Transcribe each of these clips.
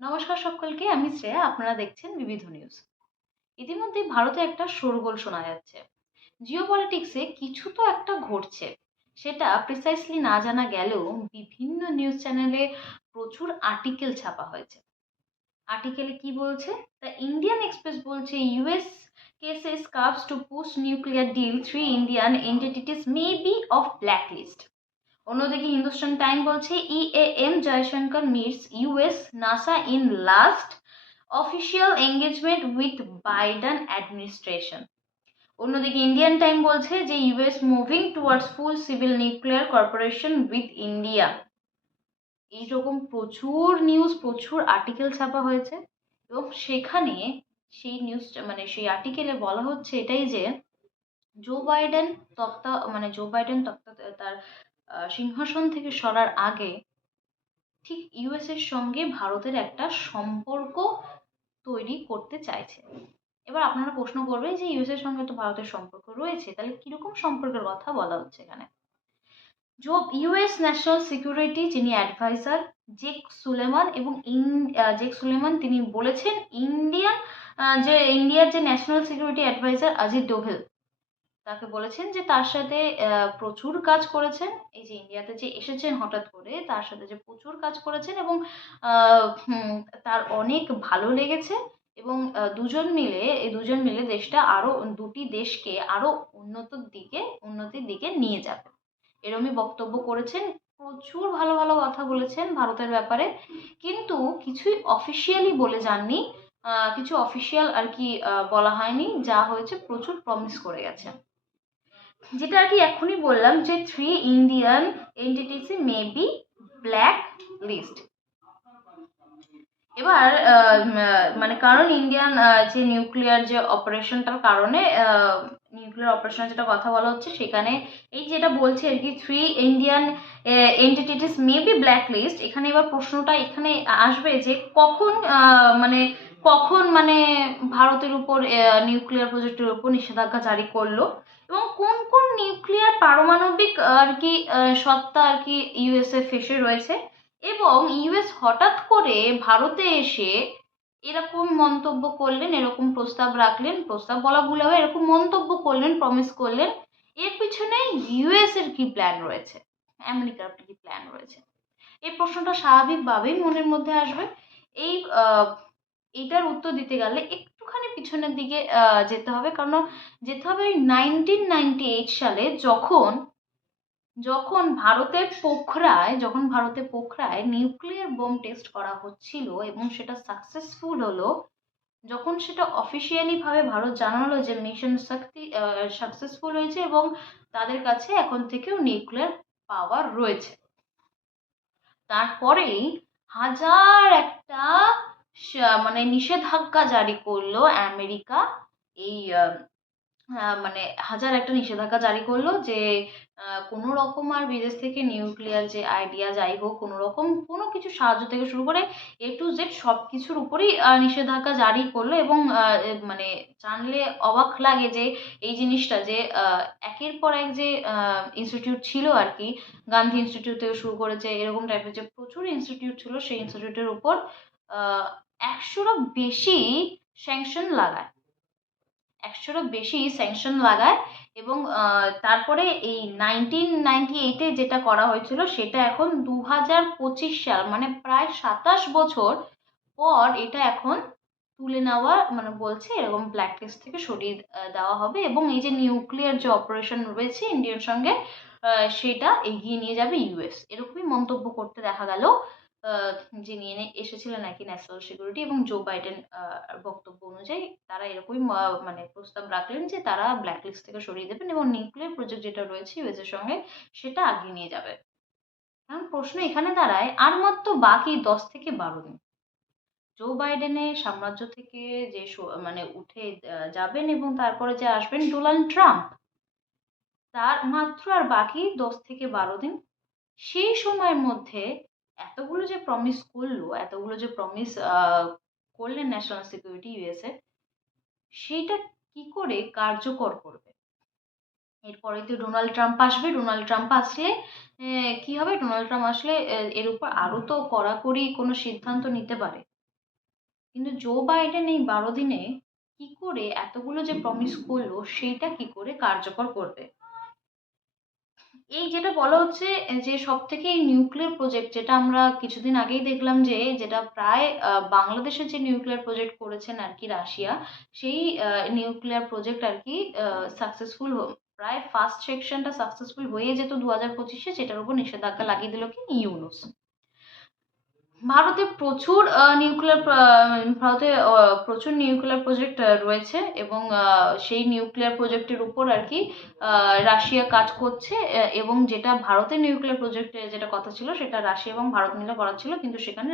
নমস্কার সকলকে, আমি শ্রেয়া, আপনারা দেখছেন বিবিধ নিউজ। ইতিমধ্যে ভারতে একটা শোরগোল শোনা যাচ্ছে। জিও পলিটিক্সে কিছু তো একটা ঘটছে। সেটা প্রিসাইসলি না জানা গেলেও বিভিন্ন নিউজ চ্যানেলে প্রচুর আর্টিকেল ছাপা হয়েছে। আর্টিকেলে কি বলছে? দ্য ইন্ডিয়ান এক্সপ্রেস বলছে US eases curbs to boost nuclear deal three Indian entities may be off blacklist অন্যদিকে হিন্দুস্তান টাইম বলছে EAM Jaishankar meets US NSA in last official engagement with Biden administration অন্যদিকে Indian time বলছে যে US moving towards full civil nuclear corporation with India এইরকম প্রচুর news প্রচুর article ছাপা হয়েছে। এবং সেখানে সেই নিউজ মানে সেই আর্টিকেলে বলা হচ্ছে এটাই যে জো বাইডেন তক্তা মানে জো বাইডেন তক্তা, তার সিংহাসন থেকে সরার আগে ঠিক ইউএসের সঙ্গে ভারতের একটা সম্পর্ক তৈরি করতে চাইছে। এবার আপনারা প্রশ্ন করবেন যে ইউএসের সঙ্গে তো ভারতের সম্পর্ক রয়েছে, তাহলে কীরকম সম্পর্কের কথা বলা হচ্ছে এখানে? জো ইউএস ন্যাশনাল সিকিউরিটি যিনি অ্যাডভাইজার জেক সুলেমান এবং ইন জেক সুলেমান তিনি বলেছেন, ইন্ডিয়ান যে, ইন্ডিয়ার যে national security advisor Ajit Doval তাকে বলেছেন যে তার সাথে প্রচুর কাজ করেছেন। এই যে ইন্ডিয়াতে যে এসেছেন হঠাৎ করে, তার সাথে যে প্রচুর কাজ করেছেন এবং তার অনেক ভালো লেগেছে এবং দুজন মিলে, এই দুজন মিলে দেশটা আরও দুটি দেশকে আরও উন্নতর দিকে, উন্নতির দিকে নিয়ে যাবে। এরমই বক্তব্য করেছেন, প্রচুর ভালো ভালো কথা বলেছেন ভারতের ব্যাপারে। কিন্তু কিছুই অফিসিয়ালি বলে যাননি কিছু অফিসিয়াল আর কি বলা হয়নি, যা হয়েছে প্রচুর প্রমিস করে গেছে। যেটা আর কি এখনই বললাম যে three Indian entities may be blacklist এবার মানে কারণ ইন্ডিয়ান যে নিউক্লিয়ার যে অপারেশনটার কারণে নিউক্লিয়ার অপারেশনের যেটা কথা বলা হচ্ছে সেখানে এই যেটা বলছে আর কি three Indian entities may be blacklist এখানে এবার প্রশ্নটা এখানে আসবে যে কখন মানে কখন মানে ভারতের উপর নিউক্লিয়ার প্রজেক্টের উপর নিষেধাজ্ঞা জারি করল। এবং কোন কোন নিউক্লিয়ার পারমাণবিক আর কি সত্তা আর কি ইউএসএ ফেসে রয়েছে? এবং ইউএস হঠাৎ করে ভারতে এসে এরকম মন্তব্য করলেন, এরকম প্রস্তাব রাখলেন, প্রস্তাব বলা ভুল হবে, এরকম মন্তব্য করলেন প্রমিস করলেন। এর পিছনে ইউএস এর কি প্ল্যান রয়েছে? আমেরিকার কি প্ল্যান রয়েছে? এই প্রশ্নটা স্বাভাবিকভাবেই মনের মধ্যে আসবে। এই এইটার উত্তর দিতে গেলে একটুখানি পিছনের দিকে যেতে হবে। কারণ যেতে হবে নাইনটিন নাইনটি এইট সালে যখন যখন ভারতের পোখরায়, যখন ভারতের পোখরায় নিউক্লিয়ার বোম টেস্ট করা হচ্ছিল এবং সেটা সাকসেসফুল হলো, যখন সেটা অফিসিয়ালিভাবে ভারত জানালো যে মিশন শক্তি সাকসেসফুল হয়েছে এবং তাদের কাছে এখন থেকেও নিউক্লিয়ার পাওয়ার রয়েছে। তারপরেই হাজার একটা মানে নিষেধাজ্ঞা জারি করল আমেরিকা। এই মানে হাজার একটা নিষেধাজ্ঞা জারি করল যে কোনো রকম আর বিদেশ থেকে নিউক্লিয়ার যে আইডিয়া যাই হোক, কোনো রকম কোনো কিছু সাহায্য থেকে শুরু করে এ টু জেড সব কিছুর উপরেই নিষেধাজ্ঞা জারি করল এবং মানে জানলে অবাক লাগে যে এই জিনিসটা যে একের পর এক যে ইনস্টিটিউট ছিল আর কি, গান্ধী ইনস্টিটিউট থেকে শুরু করেছে এরকম টাইপের যে প্রচুর ইনস্টিটিউট ছিল, সেই ইনস্টিটিউটের উপর একশোরও বেশি স্যাংশন লাগায়। একশোরও বেশি স্যাংশন লাগায় এবং তারপরে এই নাইনটিন নাইনটি এইটে যেটা করা হয়েছিল সেটা এখন দু হাজার পঁচিশ সাল মানে প্রায় সাতাশ বছর পর এটা এখন তুলে নেওয়া মানে বলছে এরকম ব্ল্যাক লিস্ট থেকে সরিয়ে দেওয়া হবে এবং এই যে নিউক্লিয়ার যে অপারেশন রয়েছে ইন্ডিয়ার সঙ্গে সেটা এগিয়ে নিয়ে যাবে ইউএস এরকমই মন্তব্য করতে দেখা গেল। যিনি এনে এসেছিলেন আর কি ন্যাশনাল সিকিউরিটি এবং জো বাইডেন বক্তব্য অনুযায়ী তারা এরকমই মানে প্রস্তাব রাখলেন যে তারা ব্ল্যাক লিস্ট থেকে সরিয়ে দেবেন এবং নিউক্লিয়ার প্রজেক্ট যেটা রয়েছে ইউএসের সঙ্গে সেটা আগিয়ে নিয়ে যাবে। এখন প্রশ্ন এখানে দাঁড়ায়, আর মাত্র বাকি দশ থেকে বারো দিন জো বাইডেনের সাম্রাজ্য থেকে যে মানে উঠে যাবেন এবং তারপরে যে আসবেন ডোনাল্ড ট্রাম্প তার মাত্র আর বাকি দশ থেকে বারো দিন সেই সময়ের মধ্যে এতগুলো যে প্রমিস করল, এতগুলো যে প্রমিস করলেন ন্যাশনাল সিকিউরিটি ইউএসএ সেইটা কি করে কার্যকর করবে? এরপরে তো ডোনাল্ড ট্রাম্প আসবে, ডোনাল্ড ট্রাম্প আসলে কি হবে? ডোনাল্ড ট্রাম্প আসলে এর উপর আরও তো কড়াকড়ি কোনো সিদ্ধান্ত নিতে পারে। কিন্তু জো বাইডেন এই বারো দিনে কি করে এতগুলো যে প্রমিস করল সেইটা কি করে কার্যকর করবে? এই যেটা বলা হচ্ছে যে সব থেকে নিউক্লিয়ার প্রজেক্ট যেটা আমরা কিছুদিন আগেই দেখলাম যে, যেটা প্রায় বাংলাদেশের যে নিউক্লিয়ার প্রজেক্ট করেছেন আর কি রাশিয়া, সেই নিউক্লিয়ার প্রজেক্ট আর কি সাকসেসফুল প্রায় ফার্স্ট সেকশনটা সাকসেসফুল হয়ে যেত দু হাজার পঁচিশে সেটার উপর নিষেধাজ্ঞা লাগিয়ে দিল কি? ইউনুস। ভারতে প্রচুর নিউক্লিয়ার ভারতে প্রচুর নিউক্লিয়ার প্রজেক্ট রয়েছে এবং সেই নিউক্লিয়ার প্রজেক্টের উপর আর কি রাশিয়া কাজ করছে এবং যেটা ভারতের নিউক্লিয়ার প্রজেক্টে যেটা কথা ছিল সেটা রাশিয়া এবং ভারত মিলে করার ছিল, কিন্তু সেখানে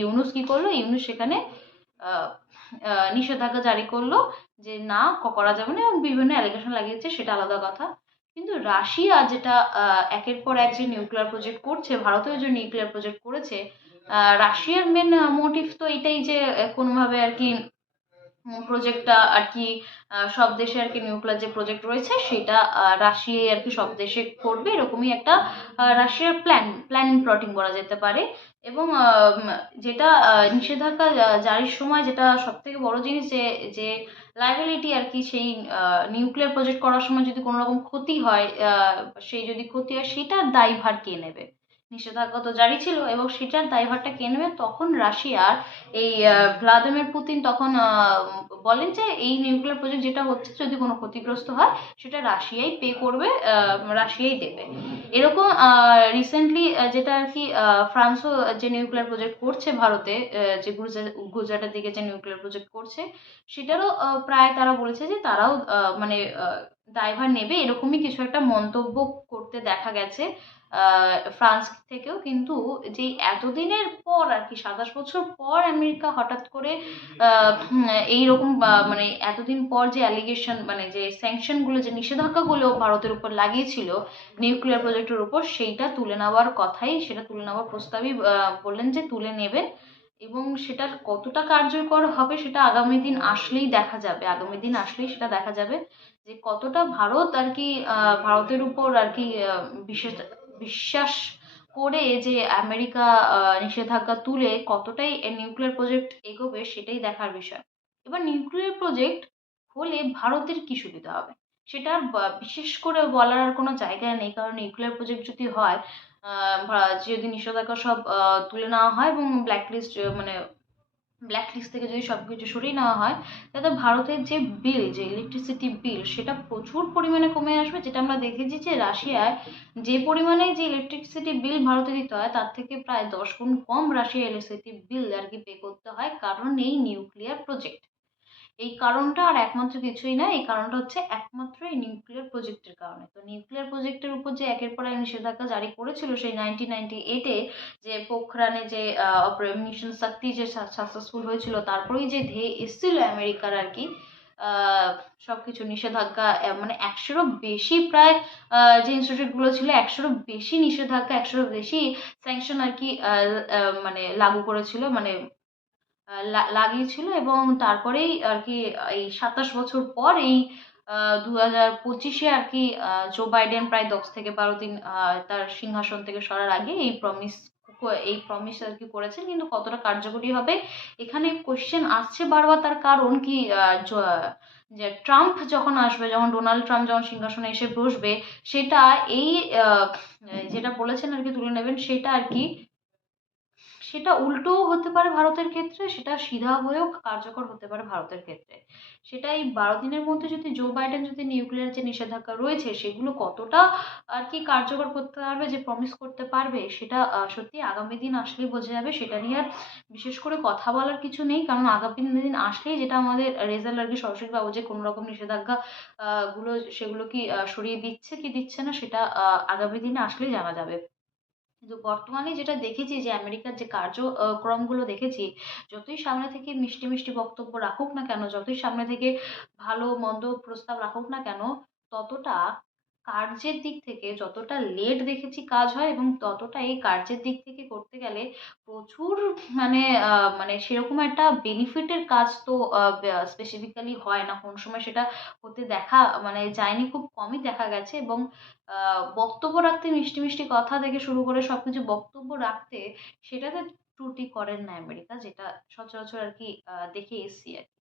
ইউনুস কী করল? ইউনুস সেখানে নিষেধাজ্ঞা জারি করল যে না করা যাবে না এবং বিভিন্ন অ্যালিগেশন লাগিয়েছে, সেটা আলাদা কথা। কিন্তু রাশিয়া যেটা একের পর এক যে নিউক্লিয়ার প্রজেক্ট করছে, ভারতেও যে নিউক্লিয়ার প্রজেক্ট করেছে রাশিয়ার মেন মোটিভ তো এটাই যে কোনোভাবে আর কি প্রজেক্টটা আর কি সব দেশে আর কি নিউক্লিয়ার যে প্রজেক্ট রয়েছে, সেটা রাশিয়াই আর কি সব দেশে করবে, এরকমই একটা রাশিয়ার প্ল্যান প্ল্যানিং প্লটিং করা যেতে পারে। এবং যেটা নিষেধাজ্ঞা জারির সময় যেটা সব থেকে বড় জিনিস যে যে লাইবিলিটি আর কি সেই নিউক্লিয়ার প্রজেক্ট করার সময় যদি কোনো রকম ক্ষতি হয় সেই যদি ক্ষতি হয়, সেটার দায়ভার কে নেবে? নিষেধাজ্ঞা তো জারি ছিল এবং সেটার দায়ভারটা কে নেবে? তখন রাশিয়ার এই ভ্লাদিমির পুতিন তখন বলেন যে এই নিউক্লিয়ার প্রজেক্ট যেটা হচ্ছে যদি কোনো ক্ষতিগ্রস্ত হয়, সেটা রাশিয়াই পে করবে রাশিয়াই দেবে। এরকম রিসেন্টলি যেটা আর কি ফ্রান্সও যে নিউক্লিয়ার প্রজেক্ট করছে ভারতে যে গুজরাটের দিকে যে নিউক্লিয়ার প্রজেক্ট করছে, সেটারও প্রায় তারা বলেছে যে তারাও মানে দায়ভার নেবে, এরকমই কিছু একটা মন্তব্য করতে দেখা গেছে ফ্রান্স থেকেও। কিন্তু যে এতদিনের পর আর কি, সাতাশ বছর পর আমেরিকা হঠাৎ করে এইরকম মানে এতদিন পর যে অ্যালিগেশন মানে যে স্যাংশনগুলো যে নিষেধাজ্ঞাগুলো ভারতের উপর লাগিয়েছিল নিউক্লিয়ার প্রজেক্টের উপর, সেইটা তুলে নেওয়ার কথাই, সেটা তুলে নেওয়ার প্রস্তাবই বললেন যে তুলে নেবেন। এবং সেটার কতটা কার্যকর হবে, সেটা আগামী দিন আসলেই দেখা যাবে, আগামী দিন আসলেই সেটা দেখা যাবে। যে কতটা ভারত আর কি ভারতের উপর আর কি বিশেষ, বিশ্বাস করে যে আমেরিকা নিষেধাজ্ঞা তুলে কতটাই নিউক্লিয়ার প্রজেক্ট এগোবে সেটাই দেখার বিষয়। এবার নিউক্লিয়ার প্রজেক্ট হলে ভারতের কি সুবিধা হবে? সেটা বিশেষ করে বলার আর কোনো জায়গা নেই। কারণ নিউক্লিয়ার প্রজেক্ট যদি হয় যদি নিষেধাজ্ঞা সব তুলে নেওয়া হয় এবং ব্ল্যাকলিস্ট মানে ব্ল্যাক লিস্ট থেকে যদি সব কিছু সরিয়ে নেওয়া হয়, তাহলে ভারতের যে বিল যে ইলেকট্রিসিটি বিল সেটা প্রচুর পরিমাণে কমে আসবে। যেটা আমরা দেখেছি যে রাশিয়ায় যে পরিমাণে যে ইলেকট্রিসিটি বিল ভারতে দিতে হয়, তার থেকে প্রায় দশ গুণ কম রাশিয়া ইলেকট্রিসিটি বিল আর কি পে করতে হয় কারণ এই নিউক্লিয়ার প্রজেক্ট এই কারণটা আর একমাত্র কিছুই না, এই কারণটা হচ্ছে একমাত্র এই নিউক্লিয়ার প্রজেক্টের কারণে। তো নিউক্লিয়ার প্রজেক্টের উপর যে একের পর এক নিষেধাজ্ঞা জারি করেছিল সেই নাইনটিন নাইনটি এইটে যে পোখরানে যে মিশন শক্তি যে সাকসেসফুল হয়েছিল, তারপরেই যে ধেয়ে এসেছিল আমেরিকার আর কি সব কিছু নিষেধাজ্ঞা মানে একশোরও বেশি প্রায় যে ইনস্টিটিউটগুলো ছিল একশোরও বেশি নিষেধাজ্ঞা, একশোরও বেশি স্যাংশন আর কি মানে লাগু করেছিল মানে লাগিয়েছিল এবং তারপরেই আর কি এই সাতাশ বছর পর এই দু হাজার পঁচিশে আর কি জো বাইডেন প্রায় দশ থেকে বারো দিন তার সিংহাসন থেকে সরার আগে এই প্রমিস এই প্রমিস আর কি করেছেন। কিন্তু কতটা কার্যকরী হবে, এখানে কোশ্চেন আসছে বারবার তার কারণ কি যে ট্রাম্প যখন আসবে, যখন ডোনাল্ড ট্রাম্প যখন সিংহাসনে এসে বসবে, সেটা এই যেটা বলেছেন আর কি তুলে নেবেন, সেটা আর কি সেটা উল্টোও হতে পারে ভারতের ক্ষেত্রে, সেটা সিধা হয়েও কার্যকর হতে পারে ভারতের ক্ষেত্রে। সেটা এই বারো দিনের মধ্যে যদি জো বাইডেন যদি নিউক্লিয়ার যে নিষেধাজ্ঞা রয়েছে, সেগুলো কতটা আর কি কার্যকর করতে পারবে, যে প্রমিস করতে পারবে, সেটা সত্যি আগামী দিন আসলেই বোঝা যাবে। সেটা নিয়ে আর বিশেষ করে কথা বলার কিছু নেই, কারণ আগামী দিন আসলেই যেটা আমাদের রেজাল্ট আর কি সরাসরি পাবো, যে কোনো রকম নিষেধাজ্ঞা গুলো সেগুলো কি সরিয়ে দিচ্ছে কি দিচ্ছে না, সেটা আগামী দিনে আসলেই জানা যাবে। কিন্তু বর্তমানে যেটা দেখেছি যে আমেরিকার যে কার্যক্রমগুলো দেখেছি, যতই সামনে থেকে মিষ্টি মিষ্টি বক্তব্য রাখুক না কেন, যতই সামনে থেকে ভালো, মন্দ প্রস্তাব রাখুক না কেন, ততটা কার্যের দিক থেকে যতটা লেট দেখেছি কাজ হয় এবং ততটা এই কার্যের দিক থেকে করতে গেলে প্রচুর মানে মানে সেরকম একটা বেনিফিটের কাজ তো স্পেসিফিক্যালি হয় না। কোন সময় সেটা হতে দেখা মানে যায়নি, খুব কমই দেখা গেছে এবং বক্তব্য রাখতে, মিষ্টি মিষ্টি কথা থেকে শুরু করে সব কিছু বক্তব্য রাখতে সেটাতে ত্রুটি করেন না আমেরিকা, যেটা সচরাচর আর কি দেখে এসছি আর কি।